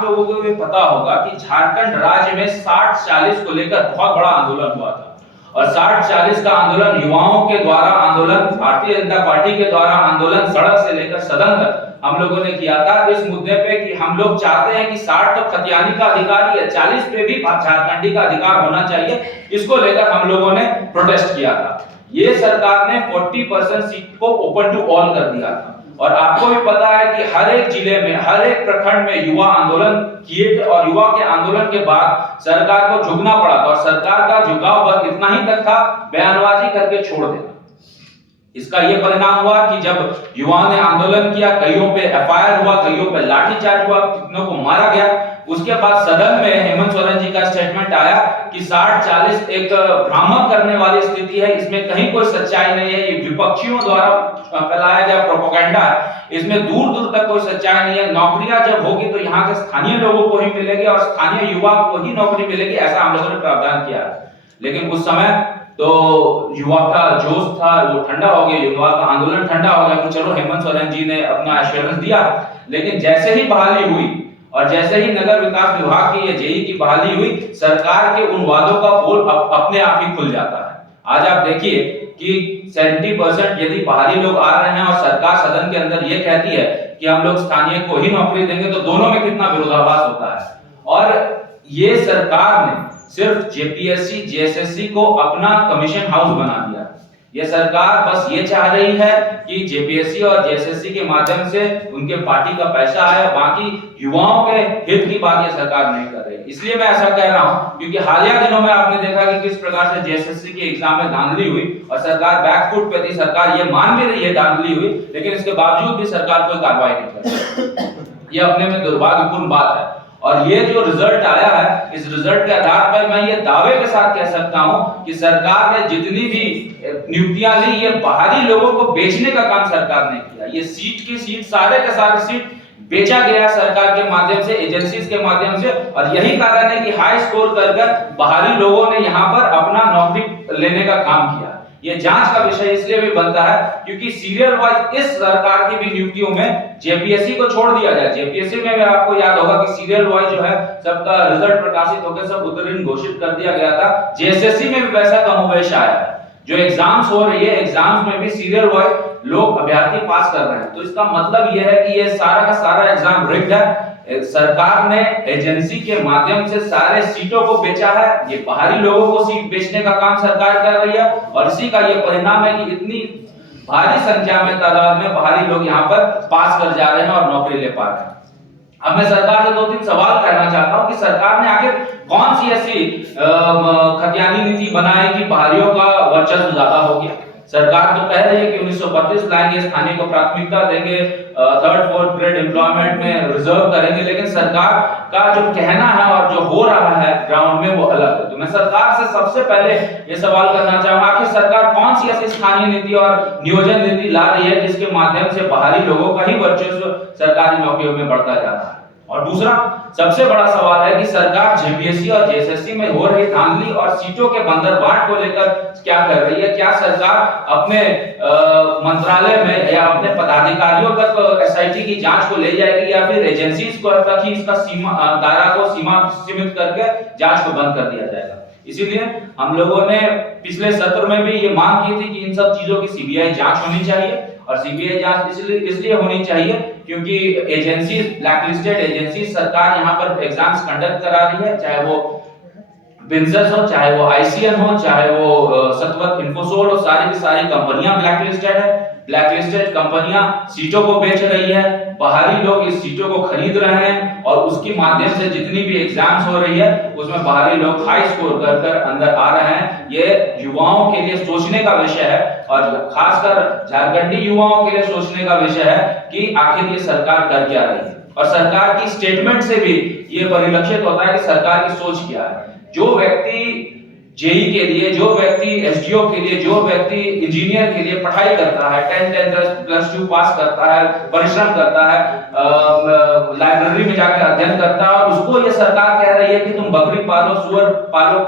आप लोगों को भी पता होगा कि झारखंड राज्य में 60-40 को लेकर बहुत बड़ा आंदोलन हुआ था, और 60-40 का आंदोलन युवाओं के द्वारा आंदोलन, भारतीय जनता पार्टी के द्वारा आंदोलन सड़क से लेकर सदन तक हम लोगों ने किया था इस मुद्दे पे कि हम लोग चाहते हैं कि 60 तो खतियानी का अधिकार ही है, 40 पे भी झारखंडी का अधिकार होना चाहिए। इसको लेकर हम लोगों ने प्रोटेस्ट किया था। ये सरकार ने 40% सीट को ओपन टू ऑल कर दिया था, और आपको भी पता है कि हर एक जिले में, हर एक प्रखंड में युवा आंदोलन किए थे, और युवा के आंदोलन के बाद सरकार को झुकना पड़ा था, और सरकार का झुकाव बस इतना ही तक था, बयानबाजी करके छोड़ देना। इसका यह परिणाम हुआ कि जब युवाओं ने आंदोलन किया, कईयों पे एफआईआर हुआ, कईयों पे लाठीचार्ज हुआ, कितनों को मारा गया। उसके बाद सदन में हेमंत सोरेन जी का स्टेटमेंट आया कि 60-40 एक भ्रामक करने वाली स्थिति है, इसमें कहीं कोई सच्चाई नहीं है, ये विपक्षियों द्वारा फैलाया गया प्रोपेगेंडा है, इसमें दूर दूर तक कोई सच्चाई नहीं है। नौकरियां जब होगी तो यहाँ के स्थानीय लोगों को ही मिलेगी और स्थानीय युवा को ही नौकरी मिलेगी, ऐसा हम लोगों ने प्रावधान किया है। लेकिन उस समय तो युवा का जोश था वो ठंडा हो गया, युवा का आंदोलन ठंडा हो गया कि चलो हेमंत सोरेन जी ने अपना एश्योरेंस दिया। लेकिन जैसे ही बहाली हुई और जैसे ही नगर विकास विभाग की या जेई की बहाली हुई, सरकार के उन वादों का पोल अपने आप ही खुल जाता है। आज आप देखिए कि 70% यदि बाहरी लोग आ रहे हैं और सरकार सदन के अंदर ये कहती है कि हम लोग स्थानीय को ही नौकरी देंगे, तो दोनों में कितना विरोधाभास होता है। और ये सरकार ने सिर्फ जेपीएससी जेएसएससी को अपना कमीशन हाउस बना दिया। ये सरकार बस ये चाह रही है कि जेपीएससी और जेएसएससी के माध्यम से उनके पार्टी का पैसा आए, बाकी युवाओं के हित की बात ये सरकार नहीं कर रही। इसलिए मैं ऐसा कह रहा हूं क्योंकि हालिया दिनों में आपने देखा कि किस प्रकार से जेएसएससी के एग्जाम में धांधली हुई और सरकार बैकफुट पे थी। सरकार ये मान भी रही है धांधली हुई, लेकिन इसके बावजूद भी सरकार कोई कार्रवाई नहीं कर रही। ये अपने में दुर्भाग्यपूर्ण बात है। और ये जो रिजल्ट आया है, इस रिजल्ट के आधार पर मैं ये दावे के साथ कह सकता हूं कि सरकार ने जितनी भी नियुक्तियां ली, ये बाहरी लोगों को बेचने का काम सरकार ने किया। ये सीट की सीट, सारे के सारे सीट बेचा गया सरकार के माध्यम से, एजेंसीज के माध्यम से। और यही कारण है कि हाई स्कोर कर बाहरी लोगों ने यहाँ पर अपना नौकरी लेने का काम किया। ये जांच का विषय इसलिए भी बनता है क्योंकि सीरियल वाइज इस सरकार की भी नियुक्तियों में जेपीएससी को छोड़ दिया जाए। जेपीएससी में भी आपको याद होगा कि सीरियल वाइज जो है सबका रिजल्ट प्रकाशित होकर सब उत्तीर्ण घोषित कर दिया गया था। जेएसएससी में भी वैसा कमोबेश आया है। जो एग्जाम्स हो रही है, एग्जाम्स में भी सीरियल वाइज लोग अभ्यर्थी पास कर रहे हैं। तो इसका मतलब यह है कि ये सारा का सारा एग्जाम रिग्ड है। सरकार ने एजेंसी के माध्यम से सारे सीटों को बेचा है। ये बाहरी लोगों को सीट बेचने का काम सरकार कर रही है, और इसी का ये परिणाम है कि इतनी भारी संख्या में तादाद में बाहरी लोग यहाँ पर पास कर जा रहे हैं और नौकरी ले पा रहे हैं। अब मैं सरकार से 2-3 सवाल करना चाहता हूँ कि सरकार ने आखिर कौन सी ऐसी खतियानी नीति बनाई कि बाहरियों का वर्चस्व ज्यादा हो गया। सरकार तो कह रही है कि 1932 लाएंगे, स्थानीय को प्राथमिकता देंगे, 3rd-4th ग्रेड एम्प्लॉयमेंट में रिजर्व करेंगे, लेकिन सरकार का जो कहना है और जो हो रहा है ग्राउंड में वो अलग है। तो मैं सरकार से सबसे पहले ये सवाल करना चाहूंगा, आखिर सरकार कौन सी ऐसी स्थानीय नीति और नियोजन नीति ला रही है जिसके माध्यम से बाहरी लोगों का ही वर्चस्व सरकारी नौकरियों में बढ़ता जा रहा है। और दूसरा सबसे बड़ा सवाल है कि सरकार जेपीएससी और जेएसएससी में हो रही धांधली और सीटों के बंदरबाट को लेकर क्या कर रही है। क्या सरकार अपने मंत्रालय में या अपने पदाधिकारियों तक एसआईटी की जांच को ले जाएगी, या फिर एजेंसीज को तक ही इसका दायरा को सीमित करके जांच को बंद कर दिया जाएगा। इसीलिए हम लोगों ने पिछले सत्र में भी ये मांग की थी कि इन सब चीजों की सीबीआई जांच होनी चाहिए। और सीबीआई जांच इसलिए होनी चाहिए क्योंकि एजेंसी, ब्लैकलिस्टेड एजेंसी सरकार यहाँ पर एग्जाम्स कंडक्ट करा रही है, चाहे वो बिन्सस हो, चाहे वो आईसीएन हो, चाहे वो सतवत इन्फोसोल हो, सारी की सारी कंपनियां ब्लैकलिस्टेड है। ब्लैकलिस्टेड कंपनियां सीटों को बेच रही है, बाहरी लोग इस सीटों को खरीद रहे हैं, और उसके माध्यम से जितनी भी एग्जाम्स हो रही है उसमें बाहरी लोग हाई स्कोर कर अंदर आ रहे हैं। ये युवाओं के लिए सोचने का विषय है, और खासकर झारखंडी युवाओं के लिए सोचने का विषय है कि आखिर ये सरकार कर क्या रही है। और सरकार की स्टेटमेंट से भी ये परिलक्षित होता है कि सरकार की सोच क्या है। जो व्यक्ति जेई के लिए, जो व्यक्ति एसडीओ के लिए, जो व्यक्ति इंजीनियर के लिए पढ़ाई करता है, 10+2 पास करता है, परिश्रम करता है, लाइब्रेरी में जाकर अध्ययन करता है, और उसको ये सरकार कह रही है कि तुम बकरी पालो, सुअर पालो,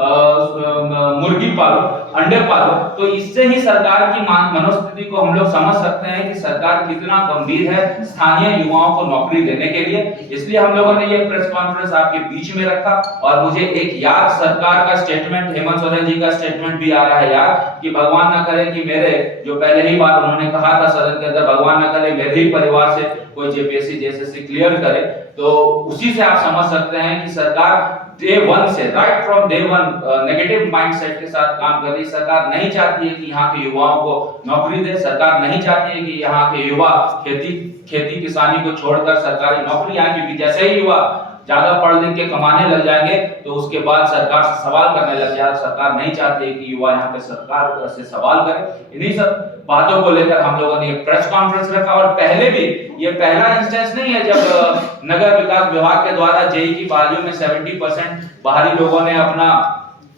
मुर्गी पालो, अंडे पालो, तो इससे ही सरकार की मनोस्थिति को हम लोग समझ सकते हैं कि सरकार कितना गंभीर है स्थानीय युवाओं को नौकरी देने के लिए। इसलिए हम लोगों ने ये प्रेस कॉन्फ्रेंस आपके बीच में रखा। और मुझे एक याद सरकार का स्टेटमेंट, हेमंत सोरेन जी का स्टेटमेंट भी आ रहा है याद, कि भगवान ना करे कि मेरे, जो पहले ही बात उन्होंने कहा था सदन के अंदर, भगवान ना करे मेरे ही परिवार से कोई जेपीएससी जेएसएससी क्लियर करे। तो उसी से आप समझ सकते हैं कि सरकार डे वन से, right from day one, negative mindset के साथ काम कर रही। सरकार नहीं चाहती है कि यहाँ के युवाओं को नौकरी दे। सरकार नहीं चाहती है कि यहाँ के युवा खेती किसानी को छोड़कर सरकारी नौकरी आए, क्योंकि जैसे ही युवा ज्यादा पढ़ लिख के कमाने लग जाएंगे तो उसके बाद सरकार से सवाल करने लग जाए। सरकार नहीं चाहती है कि युवा यहाँ पे सरकार से सवाल करे। इन्हीं सब बातों को लेकर हम लोगों ने प्रेस कॉन्फ्रेंस रखा। और पहले भी ये पहला इंस्टेंस नहीं है जब नगर विकास विभाग के द्वारा जेई की बहालियों में 70% बाहरी लोगों ने अपना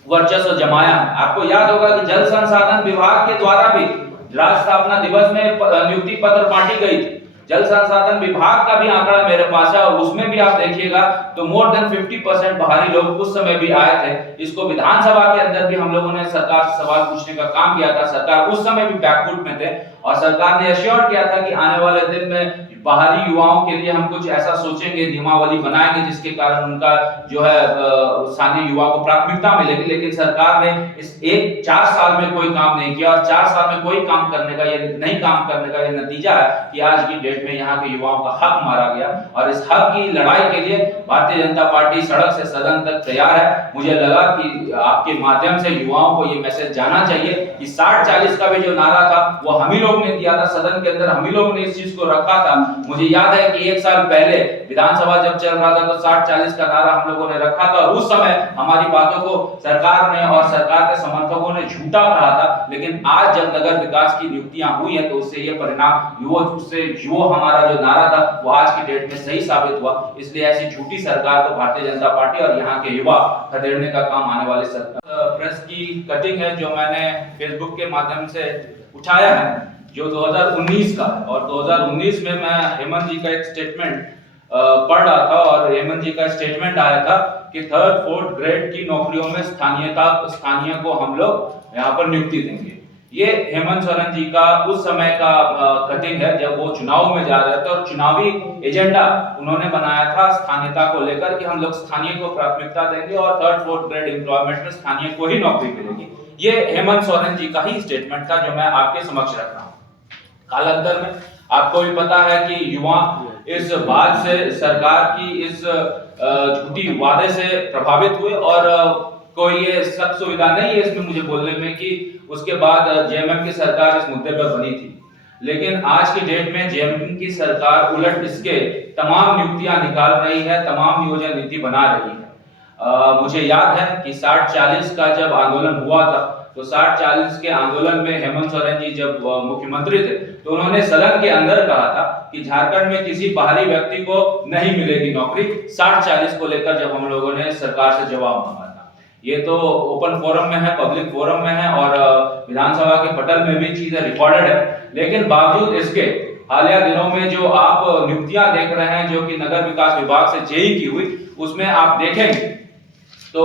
वर्चस्व जमाया। आपको याद होगा कि जल संसाधन विभाग के द्वारा भी राज्य स्थापना दिवस में नियुक्ति पत्र बांटी गई थी। जल संसाधन विभाग का भी आंकड़ा मेरे पास है और उसमें भी आप देखिएगा तो मोर देन 50% बाहरी लोग उस समय भी आए थे। इसको विधानसभा के अंदर भी हम लोगों ने सरकार से सवाल पूछने का काम किया था। सरकार उस समय भी बैकफुट में थे और सरकार ने एश्योर किया था कि आने वाले दिन में बाहरी युवाओं के लिए हम कुछ ऐसा सोचेंगे, नियमावली बनाएंगे जिसके कारण उनका जो है स्थानीय युवा को प्राथमिकता मिलेगी। लेकिन सरकार ने इस 4 साल में कोई काम नहीं किया और 4 साल में कोई काम करने का, ये नहीं काम करने का ये नतीजा है कि आज की डेट में यहाँ के युवाओं का हक मारा गया। और इस हक की लड़ाई के लिए भारतीय जनता पार्टी सड़क से सदन तक तैयार है। मुझे लगा कि आपके माध्यम से युवाओं को ये मैसेज जाना चाहिए कि 60-40 का भी जो नारा था वो हम ही लोग ने दिया था सदन के अंदर, हम ही लोग ने इस चीज को रखा था। मुझे याद है कि 1 साल पहले विधानसभा जब चल रहा था तो 60-40 का नारा हम लोगों ने रखा था और उस समय हमारी बातों को सरकार ने और सरकार के समर्थकों ने झूठा कहा था। लेकिन आज जब नगर विकास की नियुक्तियां हुई है तो उससे ये परिणाम जो हमारा जो नारा था वो आज की डेट में सही साबित हुआ। इसलिए ऐसी झूठी सरकार को भारतीय जनता पार्टी और यहाँ के युवा खदेड़ने का काम आने वाले प्रेस की कटिंग है जो मैंने फेसबुक के माध्यम से उठाया है, जो 2019 का है। और 2019 में मैं हेमंत जी का एक स्टेटमेंट पढ़ रहा था और हेमंत जी का स्टेटमेंट आया था कि 3rd 4th ग्रेड की नौकरियों में स्थानीय को हम लोग यहाँ पर नियुक्ति देंगे। ये हेमंत सोरेन जी का उस समय का कटिंग है जब वो चुनाव में जा रहे थे और चुनावी एजेंडा उन्होंने बनाया था स्थानीयता को लेकर कि हम लोग स्थानीय को प्राथमिकता देंगे और 3rd 4th ग्रेड एम्प्लॉयमेंट में स्थानीय को ही नौकरी मिलेगी। ये हेमंत सोरेन जी का ही स्टेटमेंट था जो मैं आपके समक्ष रख रहा हूँ। कालांतर में आपको भी पता है कि युवा इस बात से, सरकार की इस झूठी वादे से प्रभावित हुए और कोई ये सख्त सुविधा नहीं है इसमें मुझे बोलने में कि उसके बाद जेएमएम की सरकार इस मुद्दे पर बनी थी। लेकिन आज की डेट में जेएमएम की सरकार उलट इसके तमाम नियुक्तियां निकाल रही है, तमाम नियोजन नीति बना रही है। मुझे याद है कि 60-40 का जब आंदोलन हुआ था तो 60-40 के आंदोलन में हेमंत सोरेन जी जब मुख्यमंत्री थे तो उन्होंने सदन के अंदर कहा था कि झारखंड में किसी बाहरी व्यक्ति को नहीं मिलेगी नौकरी। 60-40 को लेकर जब हम लोगों ने सरकार से जवाब मांगा था, ये तो ओपन फोरम में है, पब्लिक फोरम में है और विधानसभा के पटल में भी चीजें रिकॉर्डेड है। लेकिन बावजूद इसके हालिया दिनों में जो आप नियुक्तियां देख रहे हैं जो कि नगर विकास विभाग से जेई की हुई, उसमें आप देखेंगे तो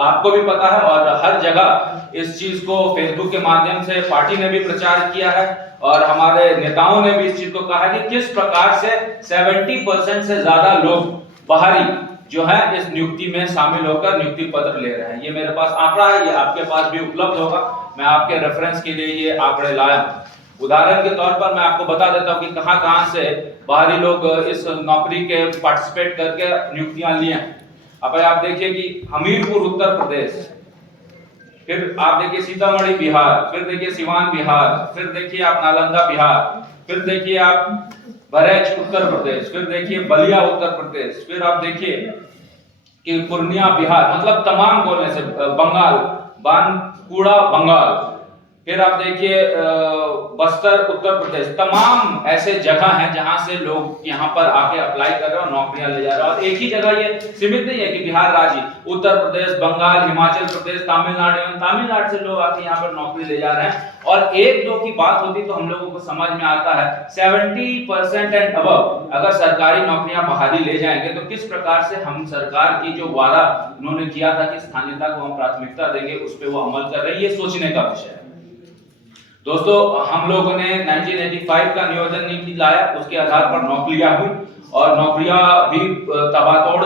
आपको भी पता है और हर जगह इस चीज को फेसबुक के माध्यम से पार्टी ने भी प्रचार किया है और हमारे नेताओं ने भी इस चीज को कहा है कि किस प्रकार से 70% से ज्यादा लोग बाहरी जो है इस नियुक्ति में शामिल होकर नियुक्ति पत्र ले रहे हैं। ये मेरे पास आंकड़ा है, ये आपके पास भी उपलब्ध होगा। मैं आपके रेफरेंस के लिए ये आंकड़े लाया हूं। उदाहरण के तौर पर मैं आपको बता देता हूं कि कहां से बाहरी लोग इस नौकरी के पार्टिसिपेट करके नियुक्तियां लिए हैं। अब आप देखिए कि हमीरपुर उत्तर प्रदेश, फिर आप देखिए सीतामढ़ी बिहार, फिर देखिए सिवान बिहार, फिर देखिए आप नालंदा बिहार, फिर देखिए आप बहराइच उत्तर प्रदेश, फिर देखिए बलिया उत्तर प्रदेश, फिर आप देखिए कि पूर्णिया बिहार, मतलब तमाम कोने से बंगाल, बानकुड़ा बंगाल, फिर आप देखिए बस्तर, उत्तर प्रदेश, तमाम ऐसे जगह हैं जहां से लोग यहाँ पर आके अप्लाई कर रहे हैं और नौकरियां ले जा रहे हैं। और एक ही जगह ये सीमित नहीं है कि बिहार राज्य, उत्तर प्रदेश, बंगाल, हिमाचल प्रदेश, तमिलनाडु से लोग आके यहाँ पर नौकरी ले जा रहे हैं। और एक दो की बात होती तो हम लोगों को समझ में आता है, 70% एंड अबव अगर सरकारी नौकरियां बाहरी ले जाएंगे तो किस प्रकार से हम सरकार की जो वादा उन्होंने किया था कि स्थानीयता को हम प्राथमिकता देंगे, उस पर वो अमल कर रहे हैं, ये सोचने का विषय है। दोस्तों, हम लोगों ने 1985 का नियोजन नीति लाया, उसके आधार पर नौकरियां हुई और नौकरियां भी तबातोड़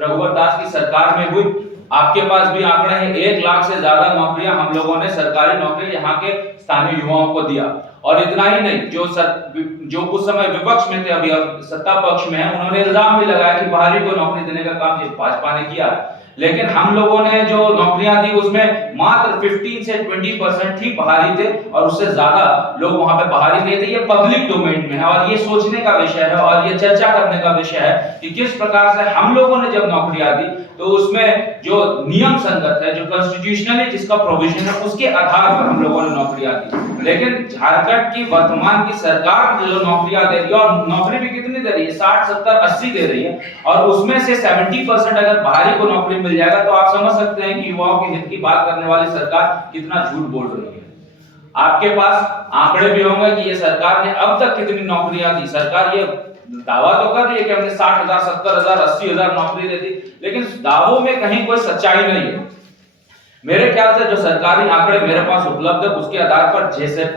रघुवर दास की सरकार में हुई। आपके पास भी आंकड़े हैं, 1 लाख से ज्यादा नौकरियां हम लोगों ने सरकारी नौकरी यहाँ के स्थानीय युवाओं को दिया। और इतना ही नहीं, जो उस समय विपक्ष में थे, अभी सत्ता पक्ष में है, उन्होंने इल्जाम भी लगाया कि बाहरी को नौकरी देने का काम भाजपा ने किया। लेकिन हम लोगों ने जो नौकरियां दी उसमें मात्र 15 से 20% ही बाहरी थे और उससे ज्यादा लोग वहां पे बाहरी नहीं थे। ये पब्लिक डोमेन में है और ये सोचने का विषय है और ये चर्चा करने का विषय है कि किस प्रकार से हम लोगों ने जब नौकरियां दी तो उसमें जो नियम संगत है, जो कॉन्स्टिट्यूशनली जिसका प्रोविजन है, उसके आधार पर हम लोगों ने नौकरियां दी। लेकिन झारखंड की वर्तमान की सरकार जो नौकरियां दे रही है, और नौकरी भी कितनी दे रही है, 60, 70, 80 दे रही है, और उसमें से 70% अगर बाहरी को नौकरी मिल जाएगा तो आप समझ सकते हैं कि युवाओं के हित की बात करने वाली सरकार कितना झूठ बोल रही है। आपके पास आंकड़े भी होंगे कि ये सरकार ने अब तक कितनी नौकरियां दी। सरकार ये दावा तो कर रही है कि हमने 60,000, 70,000, 80,000 नौकरी दे दी, लेकिन दावों में कहीं कोई सच्चाई नहीं है। मेरे ख्याल से जो सरकारी आंकड़े मेरे पास उपलब्ध है उसके आधार पर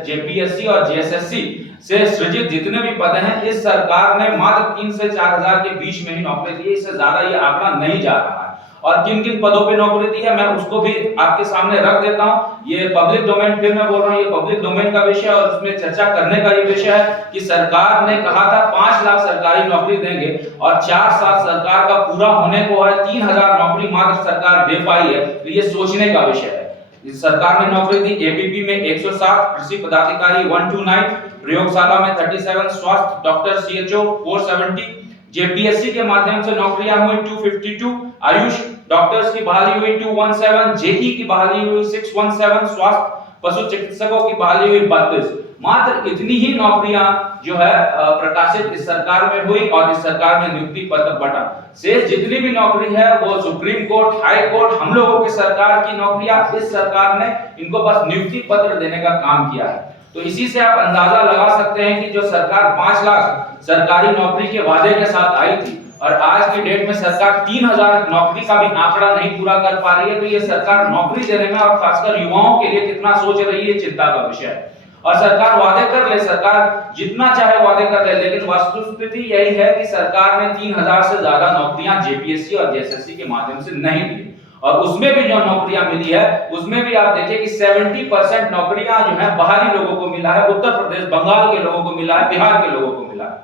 जेपीएससी और जेएसएससी से सृजित जितने भी पद हैं, इस सरकार ने मात्र 3 से 4,000 के बीच में ही नौकरी दी है। इससे ज्यादा ये आंकड़ा नहीं जा रहा है। और किन किन पदों पे नौकरी दी है मैं उसको भी आपके सामने रख देता हूं। ये पब्लिक डोमेन, फिर मैं बोल रहा हूं, ये पब्लिक डोमेन का विषय और उसमें चर्चा करने का ये विषय है कि सरकार ने कहा था 5 लाख सरकारी नौकरी देंगे और 4 साल सरकार का पूरा होने को है 3,000 नौकरी मात्र सरकार दे पाई है। तो ये सोचने का विषय है। सरकार ने नौकरी दी, एबीपी में 107, कृषि पदाधिकारी 129, प्रयोगशाला में 37, स्वास्थ्य डॉक्टर सीएचओ 470, जेपीएससी के माध्यम से नौकरियां हुई 252, आयुष डॉक्टर्स की बहाली हुई 217, जेई की बहाली हुई 617, स्वास्थ्य पशु चिकित्सकों की बहाली हुई 32। मात्र इतनी ही नौकरियां जो है प्रकाशित इस सरकार में हुई और इस सरकार में नियुक्ति पत्र बटा। शेष जितनी भी नौकरी है वो सुप्रीम कोर्ट, हाई कोर्ट, हम लोगों की सरकार की नौकरियां इस सरकार ने इनको बस नियुक्ति पत्र देने का काम किया है। तो इसी से आप अंदाजा लगा सकते हैं कि जो सरकार 5 लाख सरकारी नौकरी के वादे के साथ आई थी और आज की डेट में सरकार 3,000 नौकरी का भी आंकड़ा नहीं पूरा कर पा रही है, तो ये सरकार नौकरी देने में और खासकर युवाओं के लिए कितना सोच रही है, चिंता का विषय है। और सरकार वादे कर ले, सरकार जितना चाहे वादे कर ले, लेकिन वस्तुस्थिति यही है कि सरकार ने 3,000 से ज्यादा नौकरियां जेपीएससी और जेएसएससी के माध्यम से नहीं दी। और उसमें भी जो नौकरियां मिली है उसमें भी आप देखिए कि 70% नौकरियां जो है बाहरी लोगों को मिला है, उत्तर प्रदेश, बंगाल के लोगों को मिला है, बिहार के लोगों को मिला है।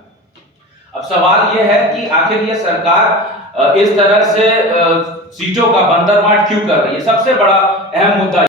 अब सवाल यह है कि आखिर ये सरकार इस तरह से सीटों का बंदरमाट क्यों कर रही है। सबसे बड़ा अहम मुद्दा